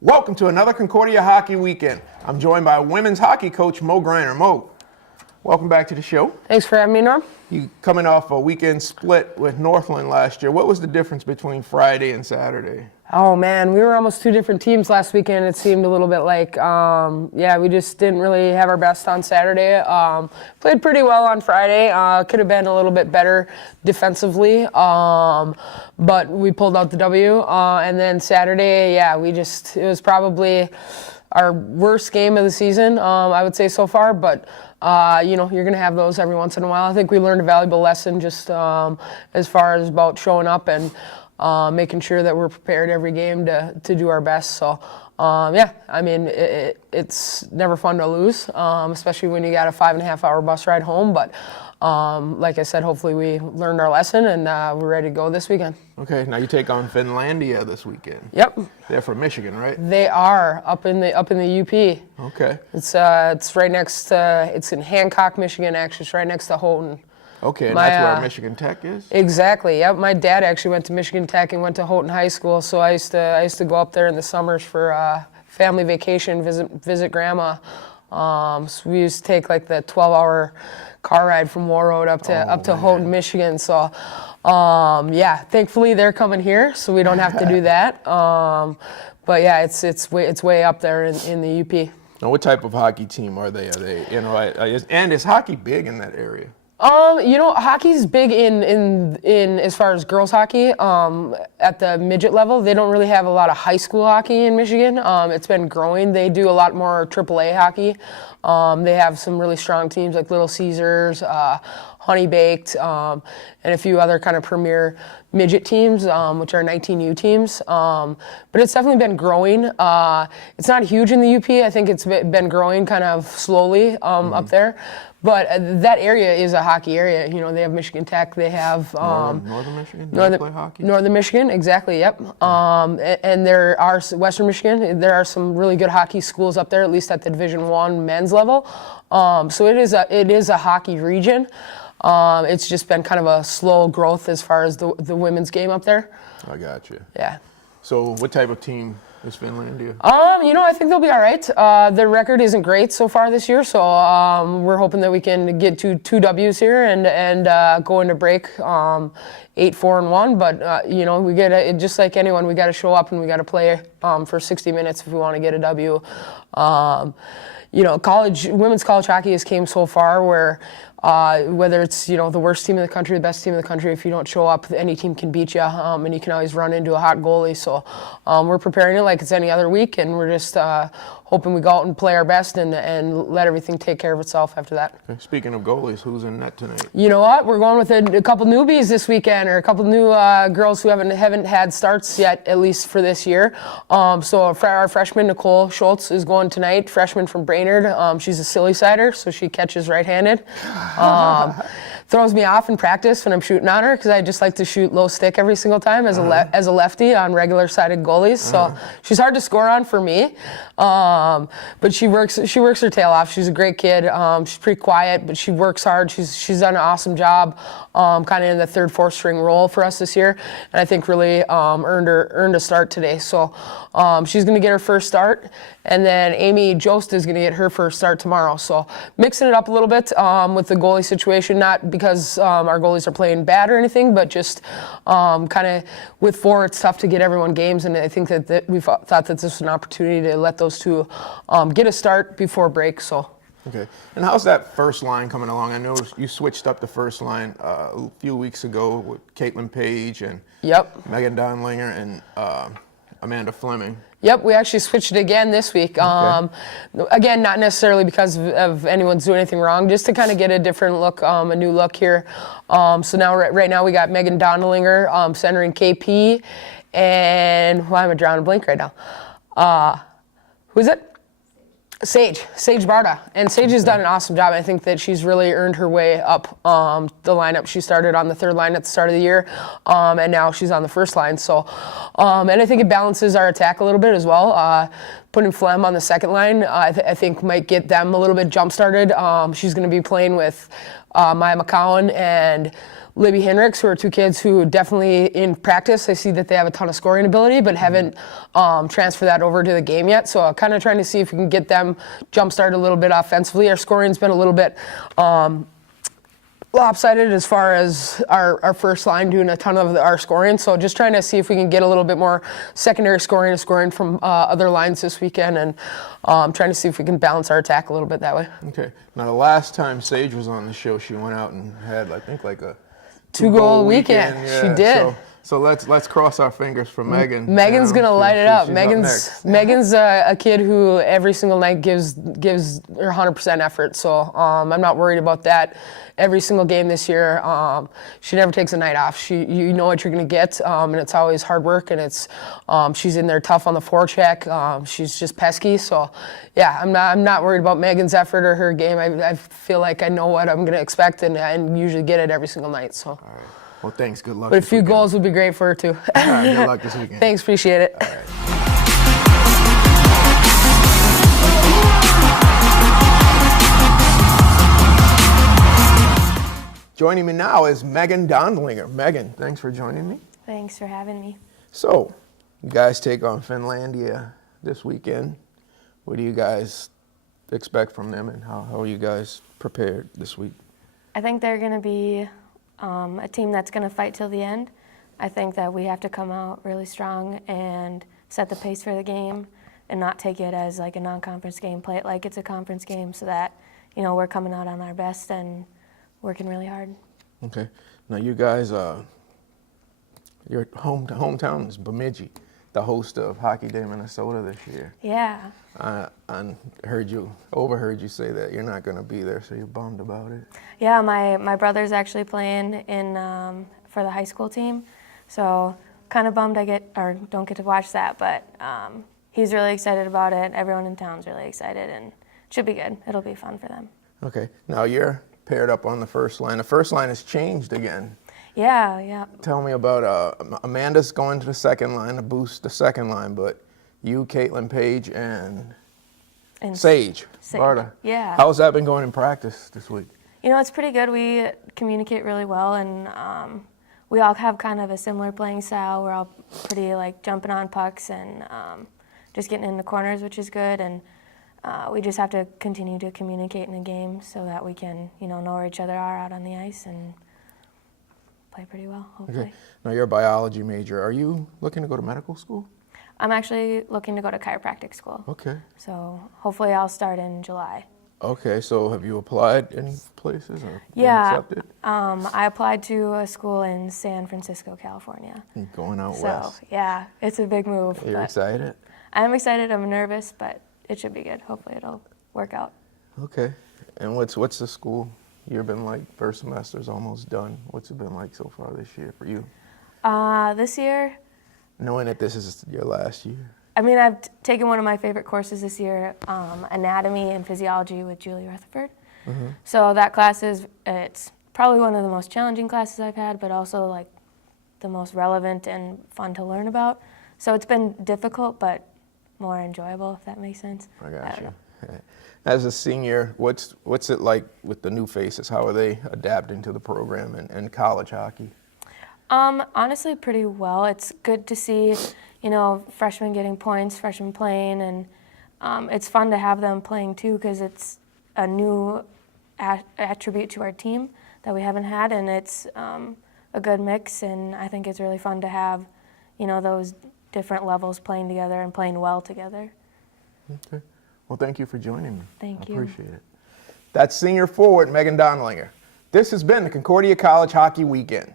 Welcome to another Concordia hockey weekend. I'm joined by women's hockey coach Mo Greiner. Mo, welcome back to the show. Thanks for having me, Norm. You coming off a weekend split with Northland last year. What was the difference between Friday and Saturday? Oh man, we were almost two different teams last weekend. It seemed a little bit like, we just didn't really have our best on Saturday. Played pretty well on Friday. Could have been a little bit better defensively, but we pulled out the W. And then Saturday, it was probably our worst game of the season, I would say so far. But you're going to have those every once in a while. I think we learned a valuable lesson just as far as about showing up and making sure that we're prepared every game to do our best. So, it's never fun to lose, especially when you got a 5.5-hour bus ride home. But like I said, hopefully we learned our lesson and we're ready to go this weekend. Okay, now you take on Finlandia this weekend. Yep. They're from Michigan, right? They are up in the UP. Okay. It's right next. It's in Hancock, Michigan. Actually, it's right next to Houghton. Okay, and that's where Michigan Tech is? Exactly, yep. My dad actually went to Michigan Tech and went to Houghton High School, so I used to go up there in the summers for family vacation, visit grandma. So we used to take like the 12-hour car ride from War Road up to Houghton, Michigan. So, thankfully they're coming here, so we don't have to do that. But yeah, it's way up there in the UP. Now, what type of hockey team are they? Are they, and is hockey big in that area? Hockey's big in as far as girls hockey. At the midget level, they don't really have a lot of high school hockey in Michigan. It's been growing. They do a lot more AAA hockey. They have some really strong teams like Little Caesars, Honey Baked, and a few other kind of premier midget teams, which are 19U teams. But it's definitely been growing. It's not huge in the UP. I think it's been growing kind of slowly up there. But that area is a hockey area. They have Michigan Tech. They have Northern Michigan. Do they play hockey? Northern Michigan, exactly. Yep. And there are Western Michigan. There are some really good hockey schools up there, at least at the Division I men's level. So it is a hockey region. It's just been kind of a slow growth as far as the women's game up there. I got you. Yeah. So what type of team is Finlandia? I think they'll be all right. Their record isn't great so far this year, so we're hoping that we can get two W's here and go into break 8-4-1. But we get just like anyone, we got to show up and we got to play for 60 minutes if we want to get a W. Women's college hockey has came so far where whether it's the worst team in the country, the best team in the country, if you don't show up, any team can beat you, and you can always run into a hot goalie. So we're preparing it like it's any other week, and we're just hoping we go out and play our best and let everything take care of itself after that. Okay. Speaking of goalies, who's in net tonight? You know what? We're going with a couple newbies this weekend, or a couple new girls who haven't had starts yet, at least for this year. So our freshman Nicole Schultz is going tonight. Freshman from Brainerd. She's a silly sider, so she catches right-handed. Throws me off in practice when I'm shooting on her because I just like to shoot low stick every single time as a lefty on regular sided goalies. So she's hard to score on for me, but she works her tail off. She's a great kid. She's pretty quiet, but she works hard. She's done an awesome job, kind of in the third, fourth string role for us this year, and I think really earned a start today. So she's going to get her first start, and then Amy Jost is going to get her first start tomorrow. So mixing it up a little bit with the goalie situation, not because our goalies are playing bad or anything, but just kind of with four, it's tough to get everyone games, and I think that we thought that this was an opportunity to let those two get a start before break. So. Okay. And how's that first line coming along? I know you switched up the first line a few weeks ago with Caitlin Page and Megan Dondelinger and Amanda Fleming. Yep, we actually switched it again this week. Okay. Again, not necessarily because of anyone's doing anything wrong, just to kind of get a different look, a new look here. So now, right now, we got Megan Dondelinger centering KP, and why am I drawing a blank right now? Who is it? Sage Barta. And Sage has done an awesome job. I think that she's really earned her way up the lineup. She started on the third line at the start of the year, and now she's on the first line. So, and I think it balances our attack a little bit as well. putting Flem on the second line, I think might get them a little bit jump-started. She's going to be playing with Maya McCowan and Libby Henricks, who are two kids who definitely in practice, I see that they have a ton of scoring ability, but haven't transferred that over to the game yet. So kind of trying to see if we can get them jump-started a little bit offensively. Our scoring's been a little bit lopsided as far as our first line doing a ton of our scoring. So just trying to see if we can get a little bit more secondary scoring from other lines this weekend, and trying to see if we can balance our attack a little bit that way. Okay. Now, the last time Sage was on the show, she went out and had, I think, like a two-goal weekend. Yeah. She did. So let's cross our fingers for Megan. Megan's gonna light it up. Megan's a kid who every single night gives her 100% effort. So I'm not worried about that. Every single game this year, she never takes a night off. You know what you're gonna get, and it's always hard work. And it's she's in there tough on the forecheck. She's just pesky. So yeah, I'm not worried about Megan's effort or her game. I feel like I know what I'm gonna expect and usually get it every single night. So. All right. Well, thanks. Good luck. But a few goals would be great for her, too. All right, good luck this weekend. Thanks. Appreciate it. All right. Joining me now is Megan Dondelinger. Megan, thanks for joining me. Thanks for having me. So, you guys take on Finlandia this weekend. What do you guys expect from them, and how are you guys prepared this week? I think they're going to be a team that's going to fight till the end. I think that we have to come out really strong and set the pace for the game and not take it as like a non-conference game, play it like it's a conference game so that, we're coming out on our best and working really hard. Okay. Now you guys, your hometown is Bemidji, the host of Hockey Day Minnesota this year. Yeah. I overheard you say that you're not going to be there, so you're bummed about it. Yeah, my brother's actually playing for the high school team, so kind of bummed don't get to watch that. But he's really excited about it. Everyone in town's really excited, and it should be good. It'll be fun for them. Okay. Now you're paired up on the first line. The first line has changed again. Yeah. Tell me about Amanda's going to the second line to boost the second line, but you, Caitlin Page, and Sage. Barta. Yeah. How's that been going in practice this week? It's pretty good. We communicate really well, and we all have kind of a similar playing style. We're all pretty jumping on pucks and just getting in the corners, which is good. And we just have to continue to communicate in the game so that we can, know where each other are out on the ice and play pretty well, hopefully. Okay. Now you're a biology major. Are you looking to go to medical school? I'm actually looking to go to chiropractic school. Okay. So hopefully I'll start in July. Okay, so have you applied any places or been accepted? I applied to a school in San Francisco, California. Going out so, west. Yeah, it's a big move. Are you excited? I'm excited. I'm nervous, but it should be good. Hopefully it'll work out. Okay. And what's the school year been like? First semester's almost done. What's it been like so far this year for you? This year, knowing that this is your last year? I mean, I've taken one of my favorite courses this year, anatomy and physiology with Julie Rutherford. Mm-hmm. So that class it's probably one of the most challenging classes I've had, but also the most relevant and fun to learn about. So it's been difficult, but more enjoyable, if that makes sense. I got you. As a senior, what's it like with the new faces? How are they adapting to the program and college hockey? Honestly, pretty well. It's good to see, freshmen getting points, freshmen playing, and it's fun to have them playing too because it's a new attribute to our team that we haven't had, and it's a good mix, and I think it's really fun to have, those different levels playing together and playing well together. Okay. Well, thank you for joining me. Thank you. I appreciate it. That's senior forward Megan Dondelinger. This has been the Concordia College Hockey Weekend.